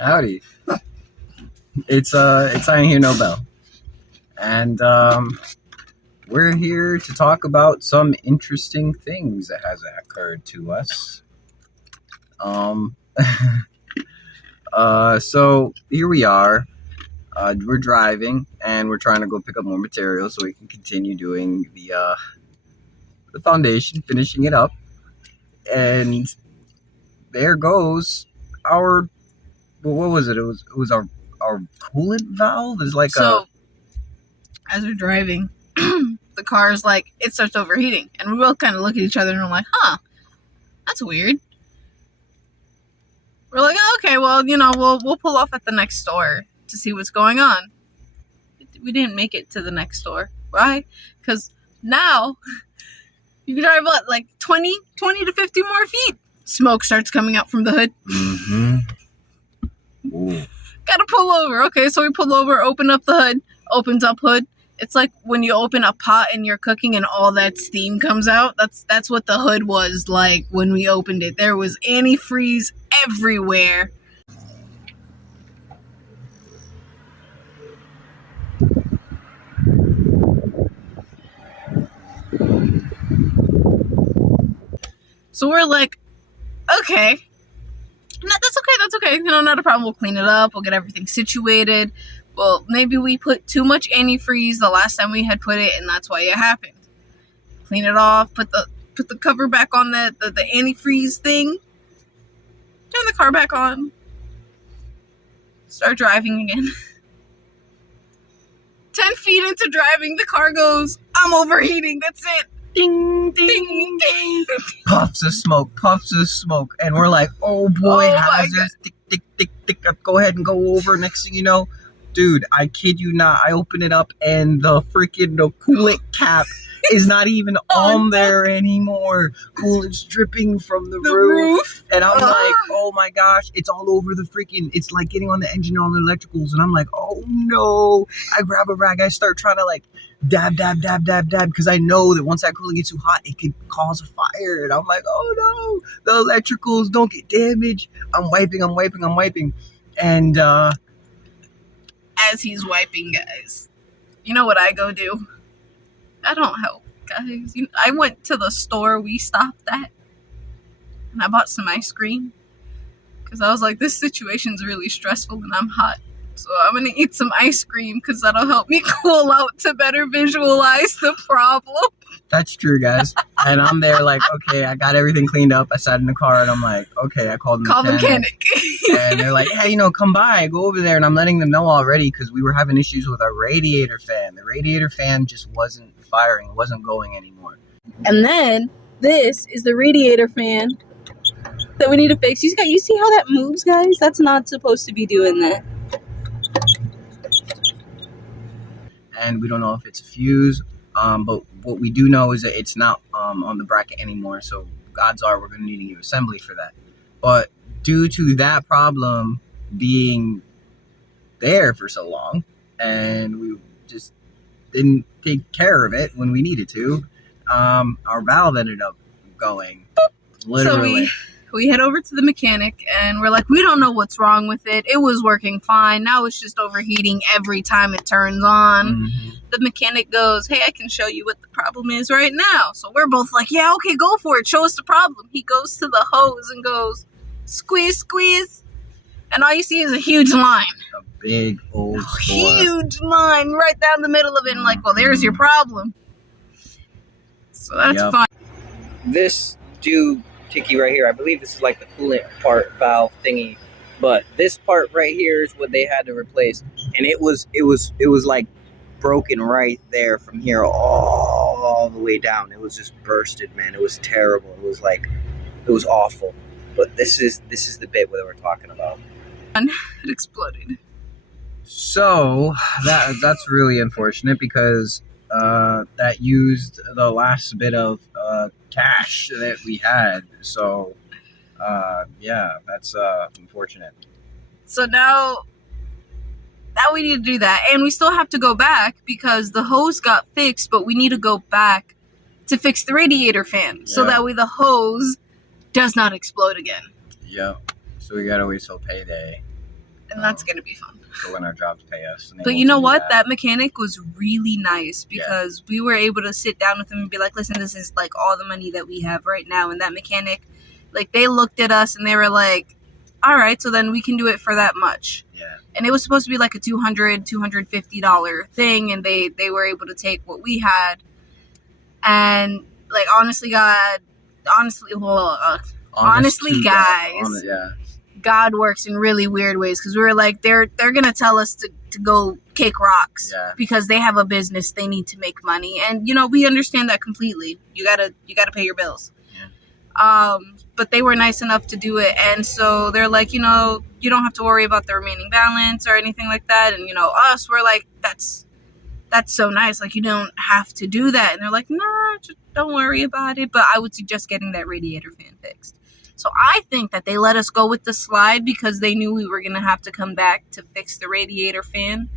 Howdy. It's I Ain't Hear No Bell. And we're here to talk about some interesting things that has occurred to us. Um so here we are. We're driving and we're trying to go pick up more materials so we can continue doing the foundation, finishing it up. And there goes our what was it? It was our coolant valve is like So, as we're driving, the car is like, it starts overheating. And we both kind of look at each other and we're like, huh, that's weird. We're like, oh, okay, well, we'll pull off at the next store to see what's going on. We didn't make it to the next store. Why? Because now, you drive, what, like 20 to 50 more feet. Smoke starts coming out from the hood. Mm-hmm. Ooh. Gotta pull over. Okay, so we pull over, open up the hood, opens up hood. It's like when you open a pot and you're cooking and all that steam comes out. That's what the hood was like when we opened it. There was antifreeze everywhere. So we're like, okay. No, that's okay. Not a problem. We'll clean it up. We'll get everything situated. Well, maybe we put too much antifreeze the last time we had put it, and that's why it happened. Clean it off, put the cover back on the antifreeze thing, turn the car back on, start driving again. 10 feet into driving, the car goes, I'm overheating, that's it. Ding, ding, ding. Puffs of smoke. And we're like, oh boy, hazards. Tick, tick, tick. Go ahead and go over. Next thing you know, dude, I kid you not, I open it up and the coolant cap is not even on there anymore. Coolant's dripping from the roof. And I'm like, oh my gosh, it's all over the it's like getting on the engine on the electricals. And I'm like, oh no. I grab a rag, I start trying to like dab, because I know that once that coolant gets too hot, it could cause a fire. And I'm like, oh no, the electricals don't get damaged. I'm wiping. And as he's wiping, guys, you know what I go do? I don't help, guys. I went to the store we stopped at, and I bought some ice cream, because I was like, this situation's really stressful and I'm hot. So I'm going to eat some ice cream, because that'll help me cool out to better visualize the problem. That's true, guys. And I'm there like, okay, I got everything cleaned up. I sat in the car and I'm like, okay, I called the mechanic. And they're like, hey, come by, go over there. And I'm letting them know already because we were having issues with our radiator fan. The radiator fan just wasn't firing. It wasn't going anymore. And then this is the radiator fan that we need to fix. You see how that moves, guys? That's not supposed to be doing that. And we don't know if it's a fuse. But what we do know is that it's not on the bracket anymore, so odds are we're going to need a new assembly for that. But due to that problem being there for so long, and we just didn't take care of it when we needed to, our valve ended up going. Literally. So we head over to the mechanic, and we're like, we don't know what's wrong with it. It was working fine. Now it's just overheating every time it turns on. Mm-hmm. The mechanic goes, hey, I can show you what the problem is right now. So we're both like, yeah, okay, go for it. Show us the problem. He goes to the hose and goes, squeeze, squeeze. And all you see is a huge line. A big old huge line right down the middle of it. And like, well, there's your problem. So that's fine. This ticky right here, I believe this is like the coolant part valve thingy, but this part right here is what they had to replace, and it was like broken right there from here all the way down. It was just bursted, man. It was terrible. It was awful. But this is the bit where we're talking about. It exploded. So that's really unfortunate because that used the last bit of cash that we had. So yeah, that's unfortunate. So now we need to do that, and we still have to go back because the hose got fixed, but we need to go back to fix the radiator fan so that way the hose does not explode again. Yep. So we gotta wait till payday. And that's going to be fun. So when our jobs pay us. But you know what? That mechanic was really nice because we were able to sit down with him and be like, listen, this is like all the money that we have right now. And that mechanic, like they looked at us and they were like, all right, so then we can do it for that much. Yeah. And it was supposed to be like a $250 thing. And they were able to take what we had. And like, honestly, guys, God works in really weird ways because we were like, they're gonna tell us to go kick rocks because they have a business, they need to make money, and you know we understand that completely. You gotta pay your bills. Yeah. But they were nice enough to do it, and so they're like, you know, you don't have to worry about the remaining balance or anything like that. And you know, us, we're like, that's so nice. Like you don't have to do that, and they're like, nah, just don't worry about it. But I would suggest getting that radiator fan fixed. So I think that they let us go with the slide because they knew we were going to have to come back to fix the radiator fan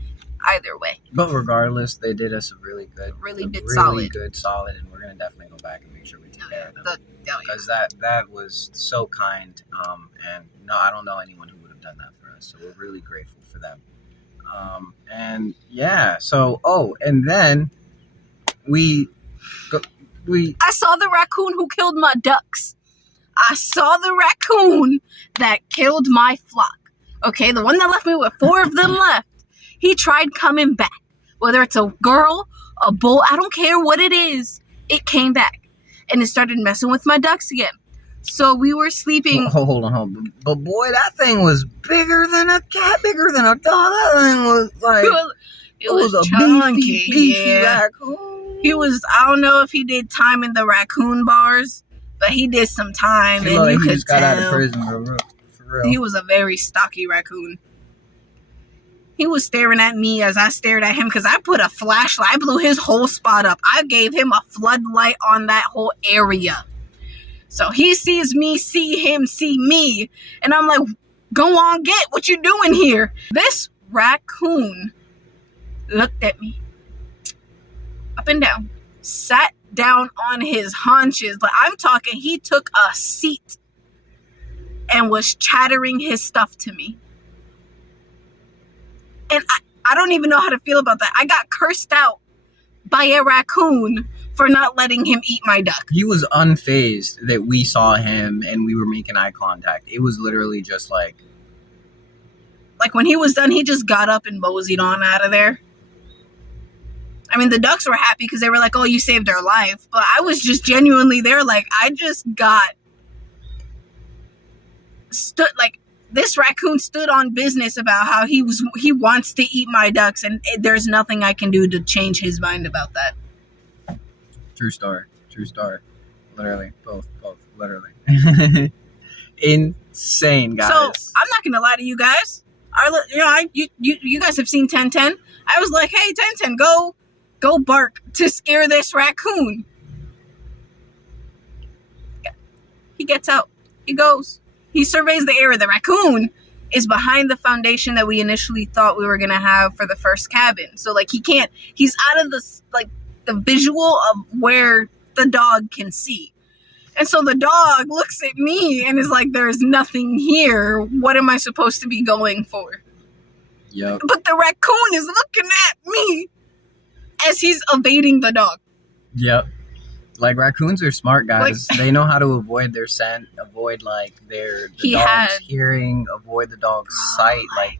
either way. But regardless, they did us a really good, solid, and we're going to definitely go back and make sure we take care of them. Because that was so kind, and no, I don't know anyone who would have done that for us, so we're really grateful for them. And yeah, so, and then I saw the raccoon who killed my ducks. I saw the raccoon that killed my flock. Okay, the one that left me with 4 of them left. He tried coming back. Whether it's a girl, a bull, I don't care what it is. It came back. And it started messing with my ducks again. So we were sleeping. Hold on. But boy, that thing was bigger than a cat, bigger than a dog. That thing was like... It was a chunky, beefy raccoon. He was, I don't know if he did time in the raccoon bars. But he did some time, and you could tell. Got out of prison, for real. He was a very stocky raccoon. He was staring at me as I stared at him because I put a flashlight. I blew his whole spot up. I gave him a floodlight on that whole area. So he sees me, see him, see me. And I'm like, go on, get what you doing here. This raccoon looked at me up and down, sat down on his haunches. Like I'm talking, he took a seat and was chattering his stuff to me. And I don't even know how to feel about that. I got cursed out by a raccoon for not letting him eat my duck. He was unfazed that we saw him and we were making eye contact. It was literally just like when he was done, he just got up and moseyed on out of there. I mean, the ducks were happy because they were like, oh, you saved their life. But I was just genuinely there. Like, I just this raccoon stood on business about how he wants to eat my ducks. And there's nothing I can do to change his mind about that. True story. Literally. Both, literally. Insane, guys. So, I'm not going to lie to you guys. You guys have seen 1010. I was like, hey, 1010, go bark to scare this raccoon. He gets out. He goes. He surveys the area. The raccoon is behind the foundation that we initially thought we were going to have for the first cabin. So, like, he's out of the visual of where the dog can see. And so the dog looks at me and is like, there's nothing here. What am I supposed to be going for? Yep. But the raccoon is looking at me as he's evading the dog. Yep. Like, raccoons are smart, guys. They know how to avoid their scent, avoid, the dog's hearing, avoid the dog's sight. Like,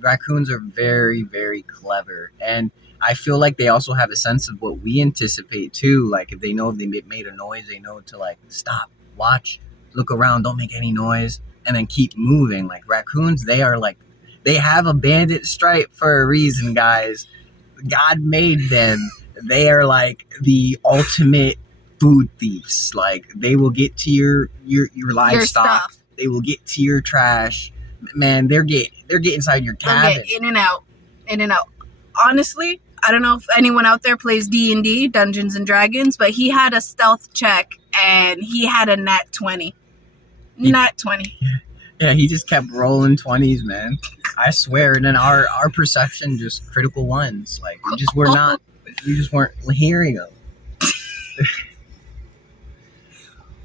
raccoons are very, very clever. And I feel like they also have a sense of what we anticipate, too. Like, if they know if they made a noise, they know to, stop, watch, look around, don't make any noise, and then keep moving. Like, raccoons, they have a bandit stripe for a reason, guys. God made them. They are, the ultimate food thieves. Like, they will get to your livestock. They will get to your trash. Man, they're get inside your cabin. They'll get in and out. Honestly, I don't know if anyone out there plays D&D, Dungeons and Dragons, but he had a stealth check and he had a nat 20. Nat 20. Yeah, he just kept rolling 20s, man. I swear. And then our perception just critical ones. Like, we just weren't hearing them.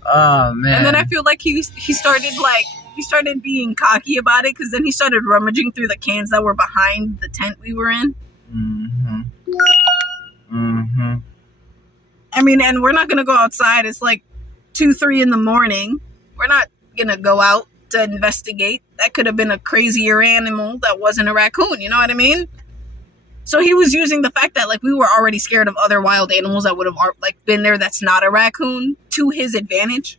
Oh man. And then I feel like he started being cocky about it because then he started rummaging through the cans that were behind the tent we were in. Mm-hmm. Mm-hmm. I mean, and we're not gonna go outside. It's like 2-3 in the morning. We're not gonna go out to investigate. That could have been a crazier animal that wasn't a raccoon. You know what I mean? So he was using the fact that like we were already scared of other wild animals that would have like been there that's not a raccoon to his advantage.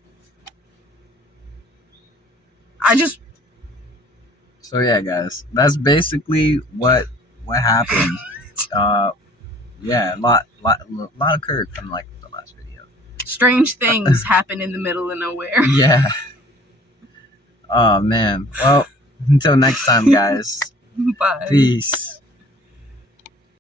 So yeah, guys, that's basically what happened. Yeah, a lot occurred from like the last video. Strange things happen in the middle of nowhere. Yeah. Oh man. Well, until next time, guys. Bye. Peace.